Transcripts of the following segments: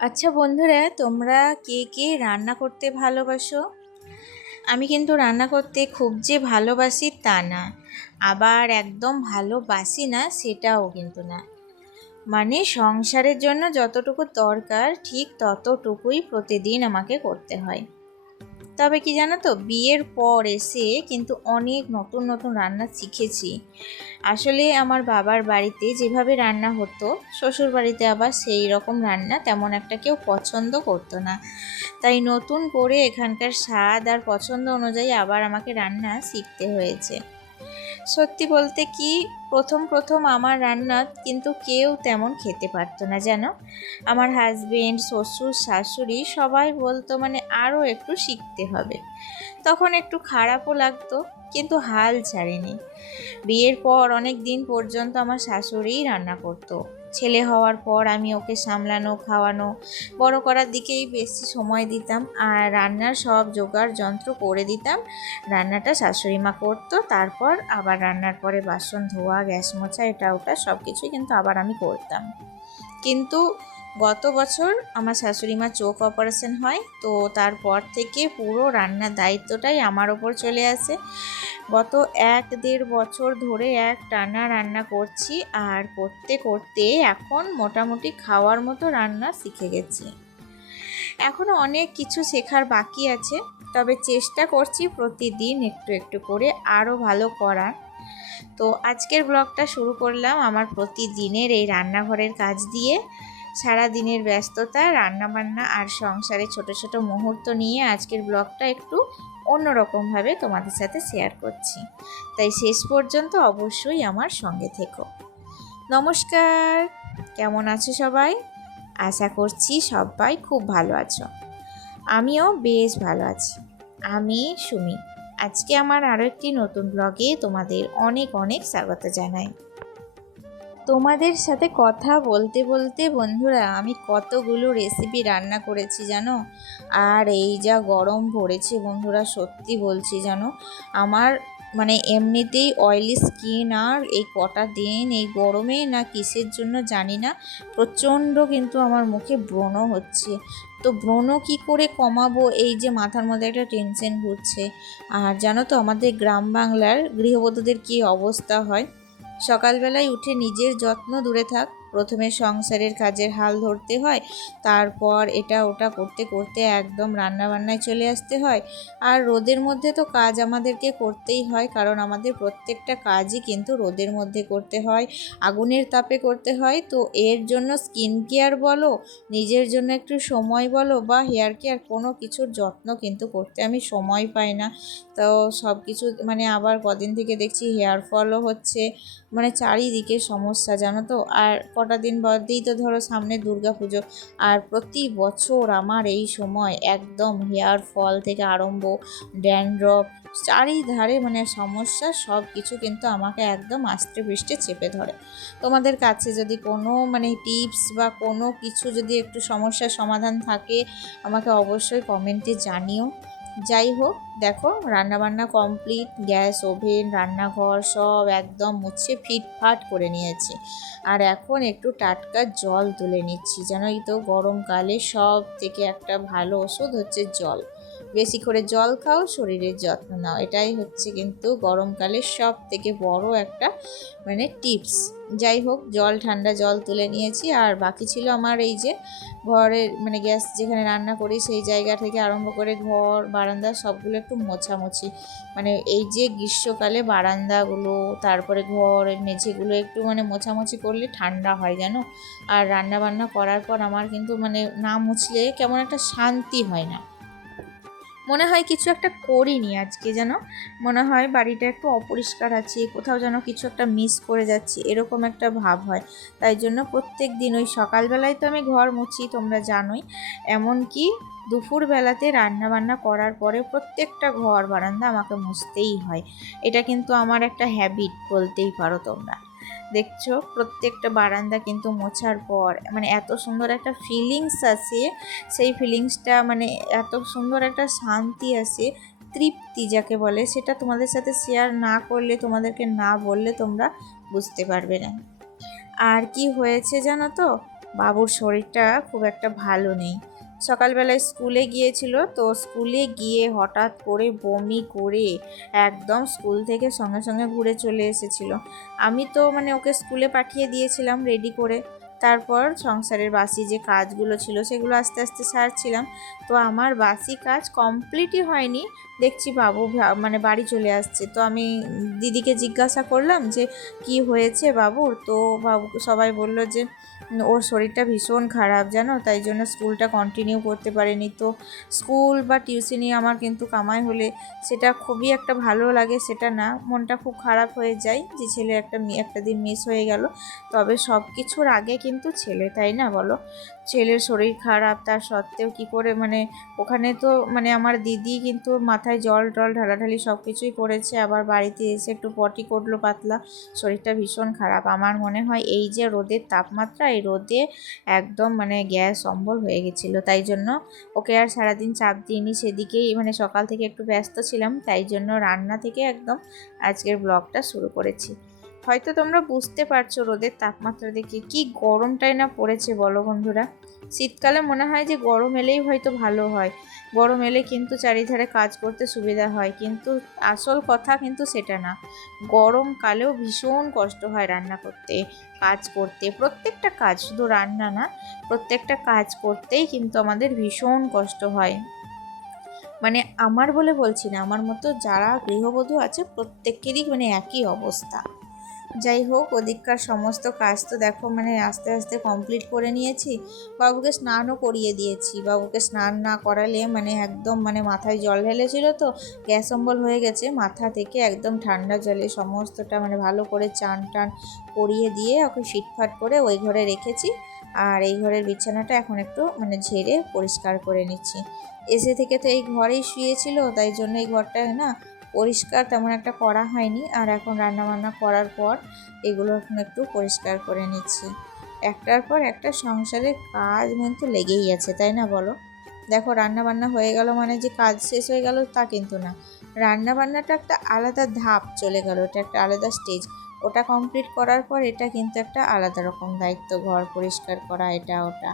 আচ্ছা বন্ধুরা, তোমরা কে কে রান্না করতে ভালোবাসো? আমি কিন্তু রান্না করতে খুব যে ভালোবাসি তা না, আবার একদম ভালোবাসি না সেটাও কিন্তু না। মানে সংসারের জন্য যতটুকু দরকার ঠিক ততটুকুই প্রতিদিন আমাকে করতে হয়। তবে কি জানো তো, বিয়ের পর এসে কিন্তু অনেক নতুন নতুন রান্না শিখেছি। আসলে আমার বাবার বাড়িতে যেভাবে রান্না হতো, শ্বশুর বাড়িতে আবার সেই রকম রান্না তেমন একটা কেউ পছন্দ করতো না। তাই নতুন করে এখানকার স্বাদ আর পছন্দ অনুযায়ী আবার আমাকে রান্না শিখতে হয়েছে। সত্যি বলতে কি, প্রথম প্রথম আমার রান্না কিন্তু কেউ তেমন খেতে পারতো না, জানো। আমার হাজবেন্ড, শ্বশুর, শাশুড়ি সবাই বলতো মানে আরও একটু শিখতে হবে। তখন একটু খারাপও লাগতো, কিন্তু হাল ছাড়িনি। বিয়ের পর অনেক দিন পর্যন্ত আমার শাশুড়িই রান্না করতো। ছেলে হওয়ার পর আমি ওকে সামলানো, খাওয়ানো, বড় করার দিকেই বেশি সময় দিতাম, আর রান্নার সব জোগাড় যন্ত্র করে দিতাম। রান্নাটা শাশুড়ি মা করতো, তারপর আবার রান্নার পরে বাসন ধোয়া, গ্যাস মোছা, এটা ওটা সব কিছুই কিন্তু আবার আমি করতাম। কিন্তু গত বছর আমার শাশুড়ি মা চোখ অপারেশন হয়, তো তারপর থেকে পুরো রান্নার দায়িত্বটাই আমার ওপর চলে আসে। গত 1-1.5 বছর ধরে এক টানা রান্না করছি, আর করতে করতে এখন মোটামুটি খাওয়ার মতো রান্না শিখে গেছি। এখনও অনেক কিছু শেখার বাকি আছে, তবে চেষ্টা করছি প্রতিদিন একটু একটু করে আরও ভালো করার। তো আজকের ব্লগটা শুরু করলাম আমার প্রতিদিনের এই রান্নাঘরের কাজ দিয়ে। সারা দিনের ব্যস্ততা, রান্নাবান্না আর সংসারে ছোট ছোট মুহূর্ত নিয়ে আজকের ব্লগটা একটু অন্যরকমভাবে তোমাদের সাথে শেয়ার করছি। তাই শেষ পর্যন্ত অবশ্যই আমার সঙ্গে থেকো। নমস্কার, কেমন আছো সবাই? আশা করছি সবাই খুব ভালো আছো। আমিও বেশ ভালো আছি। আমি সুমি। আজকে আমার আরও একটি নতুন ব্লগে তোমাদের অনেক অনেক স্বাগত জানাই। তোমাদের সাথে কথা বলতে বলতে বন্ধুরা, আমি কতগুলো রেসিপি রান্না করেছি জানো। আর এই যা গরম পড়েছে বন্ধুরা, সত্যি বলছি জানো, আমার মানে এমনিতেই অয়েলি স্কিন, আর এই কটা দিন এই গরমে না কিসের জন্য জানি না, প্রচণ্ড কিন্তু আমার মুখে ব্রণ হচ্ছে। তো ব্রণ কী করে কমাবো, এই যে মাথার মধ্যে একটা টেনশন ঘুরছে। আর জানো তো, আমাদের গ্রাম বাংলার গৃহবধূদের কী অবস্থা হয়। সকালবেলায় উঠে নিজের যত্ন দূরে থাক, প্রথমে সংসারের কাজের হাল ধরতে হয়, তারপর এটা ওটা করতে করতে একদম রান্নাবান্নায় চলে আসতে হয়। আর রোদের মধ্যে তো কাজ আমাদেরকে করতেই হয়, কারণ আমাদের প্রত্যেকটা কাজই কিন্তু রোদের মধ্যে করতে হয়, আগুনের তাপে করতে হয়। তো এর জন্য স্কিন কেয়ার বলো, নিজের জন্য একটু সময় বলো, বা হেয়ার কেয়ার, কোনো কিছুর যত্ন কিন্তু করতে আমি সময় পাই না। তো সব কিছু মানে আবার কদিন থেকে দেখছি হেয়ার ফলও হচ্ছে, মানে চারিদিকে সমস্যা জানো তো। আর কটা দিন বাদেই তো ধরো সামনে দুর্গাপুজো, আর প্রতি বছর আমার এই সময় একদম হেয়ার ফল থেকে আরম্ভ, ড্যান্ড্রফ, চারিধারে মানে সমস্যা, সব কিছু কিন্তু আমাকে একদম আষ্টে পৃষ্ঠে চেপে ধরে। তোমাদের কাছে যদি কোনো মানে টিপস বা কোনো কিছু যদি একটু সমস্যার সমাধান থাকে, আমাকে অবশ্যই কমেন্টে জানিও। যাই হোক, দেখো রান্নাবান্না কমপ্লিট, গ্যাস, ওভেন, রান্নাঘর সব একদম মুছে ফিটফাট করে নিয়েছি। আর এখন একটু টাটকা জল তুলে নিচ্ছি। জানোই তো, গরমকালে সব থেকে একটা ভালো ওষুধ হচ্ছে জল। বেশি করে জল খাও, শরীরের যত্ন নাও, এটাই হচ্ছে কিন্তু গরমকালে সব থেকে বড় একটা মানে টিপস। যাই হোক, ঠান্ডা জল তুলে নিয়েছি। আর বাকি ছিল আমার এই যে ঘরের মানে গ্যাস যেখানে রান্না করি সেই জায়গা থেকে আরম্ভ করে ঘর, বারান্দা সবগুলো একটু মোছামুছি। মানে এই যে গ্রীষ্মকালে বারান্দাগুলো, তারপরে ঘরের মেঝেগুলো একটু মানে মোছামুছি করলে ঠান্ডা হয় জানো। আর রান্না বান্না করার পর আমার কিন্তু মানে না মুছলে কেমন একটা শান্তি হয় না, মনে হয় কিছু একটা করিনি আজকে, যেন মনে হয় বাড়িটা একটু অপরিষ্কার আছে, কোথাও যেন কিছু একটা মিস করে যাচ্ছে, এরকম একটা ভাব হয়। তাই জন্য প্রত্যেক দিন ওই সকালবেলায় তো আমি ঘর মুছি, তোমরা জানোই। এমনকি দুপুরবেলাতে রান্না বান্না করার পরে প্রত্যেকটা ঘর বারান্দা আমাকে মুছতেই হয়। এটা কিন্তু আমার একটা হ্যাবিট বলতেই পারো তোমরা। দেখছো, প্রত্যেকটা বারান্দা কিন্তু মোছার পর মানে এত সুন্দর একটা ফিলিংস আসে, সেই ফিলিংসটা মানে এত সুন্দর একটা শান্তি আসে, তৃপ্তি যাকে বলে, সেটা তোমাদের সাথে শেয়ার না করলে, তোমাদেরকে না বললে তোমরা বুঝতে পারবে না। আর কি হয়েছে জানো তো, বাবুর শরীরটা খুব একটা ভালো নেই। সকালবেলায় স্কুলে গিয়েছিল, তো স্কুলে গিয়ে হঠাৎ করে বমি করে একদম স্কুল থেকে সঙ্গে সঙ্গে ঘুরে চলে এসেছিল। আমি তো মানে ওকে স্কুলে পাঠিয়ে দিয়েছিলাম রেডি করে। তারপর সংসারের বাসি যে কাজগুলো ছিল সেগুলো আস্তে আস্তে সারছিলাম। তো আমার বাসি কাজ কমপ্লিটই হয়নি, দেখছি বাবু মানে বাড়ি চলে আসছে। তো আমি দিদিকে জিজ্ঞাসা করলাম যে কি হয়েছে বাবুর। তো বাবু সবাই বলল যে ওর শরীরটা ভীষণ খারাপ জানো, তাই জন্য স্কুলটা কন্টিনিউ করতে পারেনি। তো স্কুল বা টিউশনি আমার কিন্তু কামাই হলে সেটা খুবই একটা ভালো লাগে, সেটা না, মনটা খুব খারাপ হয়ে যায় যে ছেলে একটা দিন মিস হয়ে গেল। তবে সব কিছুর আগে কিন্তু ছেলে, তাই না বলো? ছেলের শরীর খারাপ, তার সত্ত্বেও কি করে মানে ওখানে তো মানে আমার দিদি কিন্তু মাথায় জল টল ঢালাঢালি সব কিছুই করেছে, আবার বাড়িতে এসে একটু পটি করলো পাতলা, শরীরটা ভীষণ খারাপ। আমার মনে হয় এই যে রোদের তাপমাত্রা, এই রোদে একদম মানে গ্যাস অম্বল হয়ে গেছিলো, তাই জন্য ওকে আর সারাদিন চাপ দিইনি সেদিকেই, মানে সকাল থেকে একটু ব্যস্ত ছিলাম, তাই জন্য রান্না থেকে একদম আজকের ব্লগটা শুরু করেছি। হয়তো তোমরা বুঝতে পারছো রোদের তাপমাত্রা দেখে কি গরমটাই না পড়েছে বলো বন্ধুরা। শীতকালে মনে হয় যে গরম এলেই হয়তো ভালো হয়, গরম এলে কিন্তু চারিধারে কাজ করতে সুবিধা হয়, কিন্তু আসল কথা কিন্তু সেটা না। গরমকালেও ভীষণ কষ্ট হয় রান্না করতে, কাজ করতে, প্রত্যেকটা কাজ, শুধু রান্না না, প্রত্যেকটা কাজ করতেই কিন্তু আমাদের ভীষণ কষ্ট হয়। মানে আমার বলে বলছি না, আমার মতো যারা গৃহবধূ আছে প্রত্যেকেরই মানে একই অবস্থা। যাই হোক, ওদিককার সমস্ত কাজ তো দেখো মানে আস্তে আস্তে কমপ্লিট করে নিয়েছি। বাবুকে স্নানও করিয়ে দিয়েছি, বাবুকে স্নান না করালে মানে একদম মানে মাথায় জল ঢেলেছিল তো গ্যাস অম্বল হয়ে গেছে, মাথা থেকে একদম ঠান্ডা জলে সমস্তটা মানে ভালো করে চান টান করিয়ে দিয়ে ওকে ফিটফাট করে ওই ঘরে রেখেছি। আর এই ঘরের বিছানাটা এখন একটু মানে ঝেড়ে পরিষ্কার করে নিচ্ছি। এসে থেকে তো এই ঘরেই শুয়েছিল, তাই জন্য এই ঘরটা না পরিষ্কার তেমন একটা করা হয়নি। আর এখন রান্নাবান্না করার পর এগুলো এখন একটু পরিষ্কার করে নিচ্ছি। একটার পর একটা সংসারের কাজ কিন্তু লেগেই আছে, তাই না বলো? দেখো, রান্নাবান্না হয়ে গেল মানে যে কাজ শেষ হয়ে গেল তা কিন্তু না, রান্নাবান্নাটা একটা আলাদা ধাপ চলে গেল, এটা একটা আলাদা স্টেজ। ওটা কমপ্লিট করার পর এটা কিন্তু একটা আলাদা রকম দায়িত্ব, ঘর পরিষ্কার করা, এটা ওটা।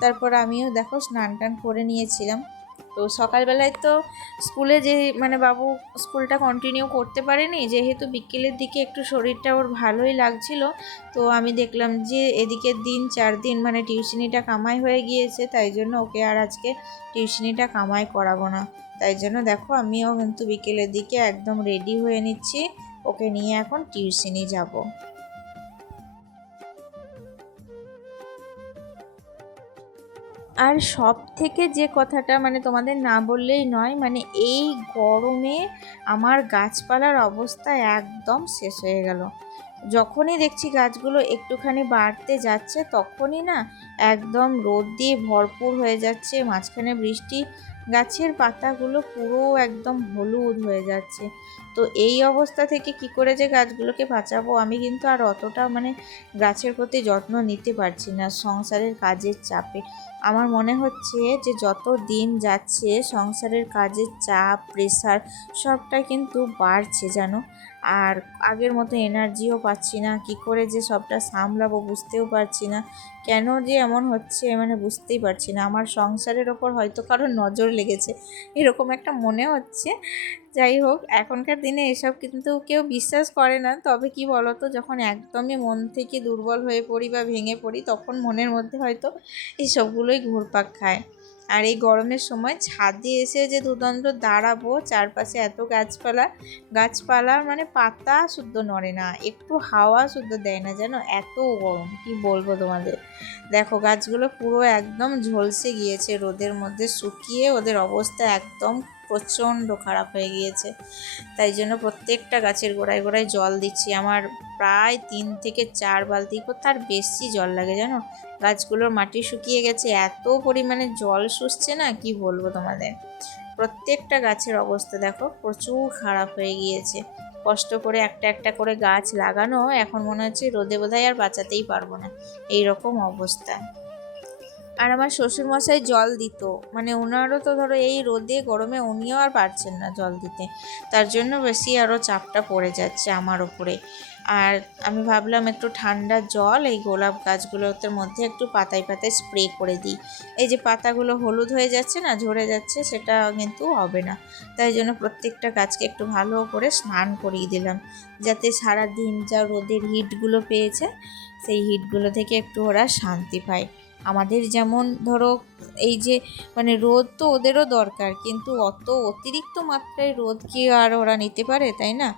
তারপর আমিও দেখো স্নান টান করে নিয়েছিলাম। তো সকালবেলায় তো স্কুলে যে মানে বাবু স্কুলটা কন্টিনিউ করতে পারেনি, যেহেতু বিকেলের দিকে একটু শরীরটা ওর ভালোই লাগছিল। তো আমি দেখলাম যে এদিকের দিন 4 দিন মানে টিউশনিটা কামাই হয়ে গিয়েছে, তাই জন্য ওকে আর আজকে টিউশনিটা কামাই করাবো না। তাই জন্য দেখো আমিও কিন্তু বিকেলের দিকে একদম রেডি হয়ে নিচ্ছি, ওকে নিয়ে এখন টিউশনি যাব। আর সব থেকে যে কথাটা মানে তোমাদের না বললেই নয়, মানে এই গরমে আমার গাছপালার অবস্থা একদম শেষ হয়ে গেল। যখনই দেখছি গাছগুলো একটুখানি বাড়তে যাচ্ছে তখনই না একদম রোদ দিয়ে ভরপুর হয়ে যাচ্ছে, মাঝখানে বৃষ্টি, গাছের পাতাগুলো পুরো একদম হলুদ হয়ে যাচ্ছে। তো এই অবস্থা থেকে কি করে যে গাছগুলোকে বাঁচাবো, আমি কিন্তু আর অতটা মানে গাছের প্রতি যত্ন নিতে পারছি না সংসারের কাজের চাপে। আমার মনে হচ্ছে যে যত দিন যাচ্ছে সংসারের কাজের চাপ, প্রেশার সবটা কিন্তু বাড়ছে জানো। আর আগের মতো এনার্জিও পাচ্ছি না, কি করে যে সবটা সামলাবো বুঝতেও পারছি না। কেন যে এমন হচ্ছে মানে বুঝতেই পারছি না। আমার সংসারের ওপর হয়তো কারোর নজর লেগেছে, এরকম একটা মনে হচ্ছে। যাই হোক, এখনকার দিনে এসব কিন্তু কেউ বিশ্বাস করে না। তবে কি বলতো, যখন একদমই মন থেকে দুর্বল হয়ে পড়ি বা ভেঙে পড়ি তখন মনের মধ্যে হয়তো এইসবগুলোই ঘুরপাক খায়। আর এই গরমের সময় ছাদে এসে যে দুদণ্ড দাঁড়াবো, চারপাশে এত গাছপালা, গাছপালার মানে পাতা শুদ্ধ নড়ে না, একটু হাওয়া শুদ্ধ দেয় না যেন, এত গরম কি বলবো তোমাদের। দেখো গাছগুলো পুরো একদম ঝলসে গিয়েছে রোদের মধ্যে শুকিয়ে, ওদের অবস্থা একদম প্রচণ্ড খারাপ হয়ে গিয়েছে। তাই জন্য প্রত্যেকটা গাছের গোড়ায় গোড়ায় জল দিচ্ছি। আমার প্রায় 3 থেকে 4 বালতি তার বেশি জল লাগে জানো। গাছগুলোর মাটি শুকিয়ে গেছে, এত পরিমাণে জল শুষছে না কি বলবো তোমাদের। প্রত্যেকটা গাছের অবস্থা দেখো প্রচুর খারাপ হয়ে গিয়েছে। কষ্ট করে একটা একটা করে গাছ লাগানো এখন মনে হচ্ছে রোদে বোধহয় আর বাঁচাতেই পারবো না, এই রকম অবস্থা। আর আমার শ্বশুরমশাই জল দিত, মানে ওনারও তো ধরো এই রোদে গরমে উনিও আর পারছেন না জল দিতে, তার জন্য বেশি আরও চাপটা পড়ে যাচ্ছে আমার ওপরে। আর আমি ভাবলাম একটু ঠান্ডা জল এই গোলাপ গাছগুলোতে মধ্যে একটু পাতায় পাতায় স্প্রে করে দিই। এই যে পাতাগুলো হলুদ হয়ে যাচ্ছে না, ঝরে যাচ্ছে, সেটা কিন্তু হবে না। তাই জন্য প্রত্যেকটা গাছকে একটু ভালো করে স্নান করিয়ে দিলাম, যাতে সারা দিন যা রোদের হিটগুলো পেয়েছে সেই হিটগুলো থেকে একটু ওরা শান্তি পায়। আমাদের যেমন ধরো এই যে মানে রোদ তো ওদেরও দরকার, কিন্তু অত অতিরিক্ত মাত্রায় রোদ কি আর ওরা নিতে পারে, তাই না?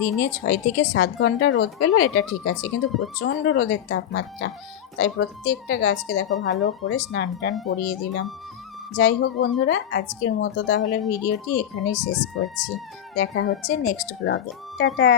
দিনে 6 থেকে 7 ঘন্টা রোদ পেলো এটা ঠিক আছে, কিন্তু প্রচণ্ড রোদের তাপমাত্রা। তাই প্রত্যেকটা গাছকে দেখো ভালো করে স্নান টান করিয়ে দিলাম। যাই হোক বন্ধুরা, আজকের মতো তাহলে ভিডিওটি এখানেই শেষ করছি। দেখা হচ্ছে নেক্সট ব্লগে। টাটা।